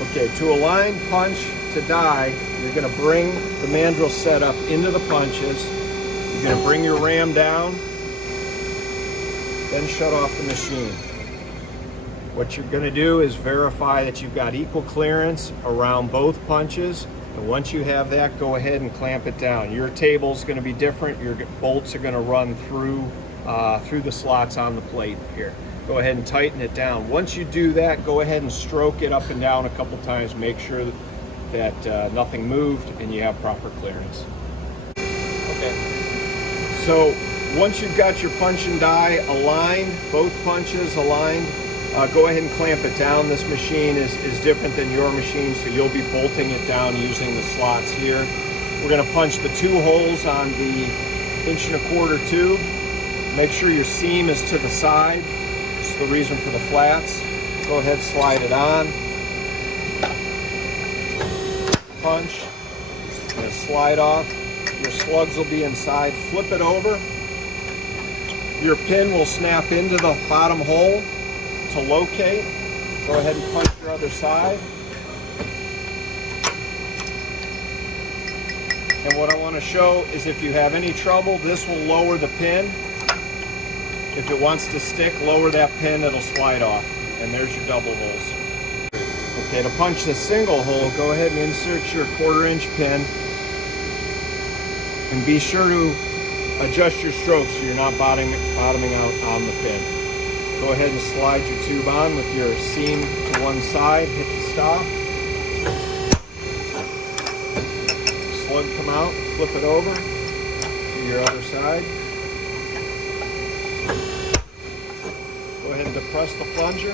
Okay, to align punch to die, you're going to bring the mandrel setup into the punches. You're going to bring your ram down, then shut off the machine. What you're going to do is verify that you've got equal clearance around both punches. And once you have that, go ahead and clamp it down. Your table's going to be different. Your bolts are going to run through the slots on the plate here. Go ahead and tighten it down. Once you do that, go ahead and stroke it up and down a couple times. Make sure that nothing moved and you have proper clearance. Okay. So once you've got your punch and die aligned, both punches aligned, go ahead and clamp it down. This machine is different than your machine, so you'll be bolting it down using the slots here. We're going to punch the 2 holes on the 1¼ inch tube. Make sure your seam is to the side. It's the reason for the flats. Go ahead, slide it on. Punch. It's going to slide off. Your slugs will be inside. Flip it over. Your pin will snap into the bottom hole. To locate, go ahead and punch your other side. And what I want to show is if you have any trouble, this will lower the pin. If it wants to stick, lower that pin, it'll slide off. And there's your double holes. Okay, to punch the single hole, go ahead and insert your 1/4 inch pin. And be sure to adjust your strokes so you're not bottoming out on the pin. Go ahead and slide your tube on with your seam to one side, hit the stop. Slug come out, flip it over to your other side. Go ahead and depress the plunger.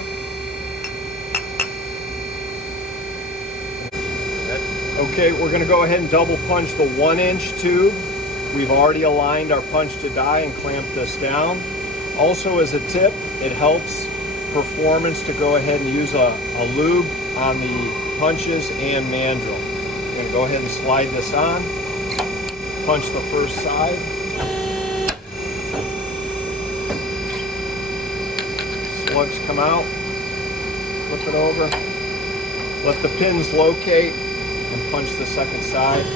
Okay, we're going to go ahead and double punch the 1 inch tube. We've already aligned our punch to die and clamped this down. Also, as a tip, it helps performance to go ahead and use a lube on the punches and mandrel. We're going to go ahead and slide this on, punch the first side. Slugs come out, flip it over, let the pins locate, and punch the second side.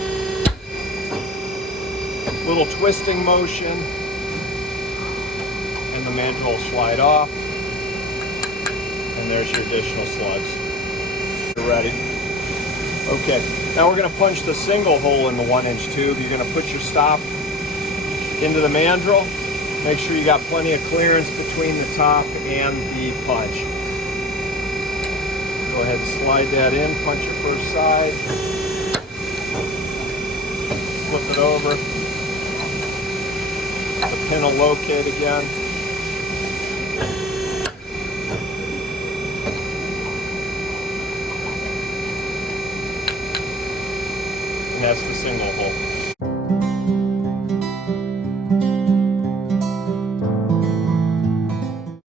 Little twisting motion. And the mandrel will slide off, and there's your additional slugs. You're ready. Okay, now we're going to punch the single hole in the 1 inch tube. You're going to put your stop into the mandrel. Make sure you got plenty of clearance between the top and the punch. Go ahead and slide that in, punch your first side, flip it over. The pin will locate again. And that's the single hole.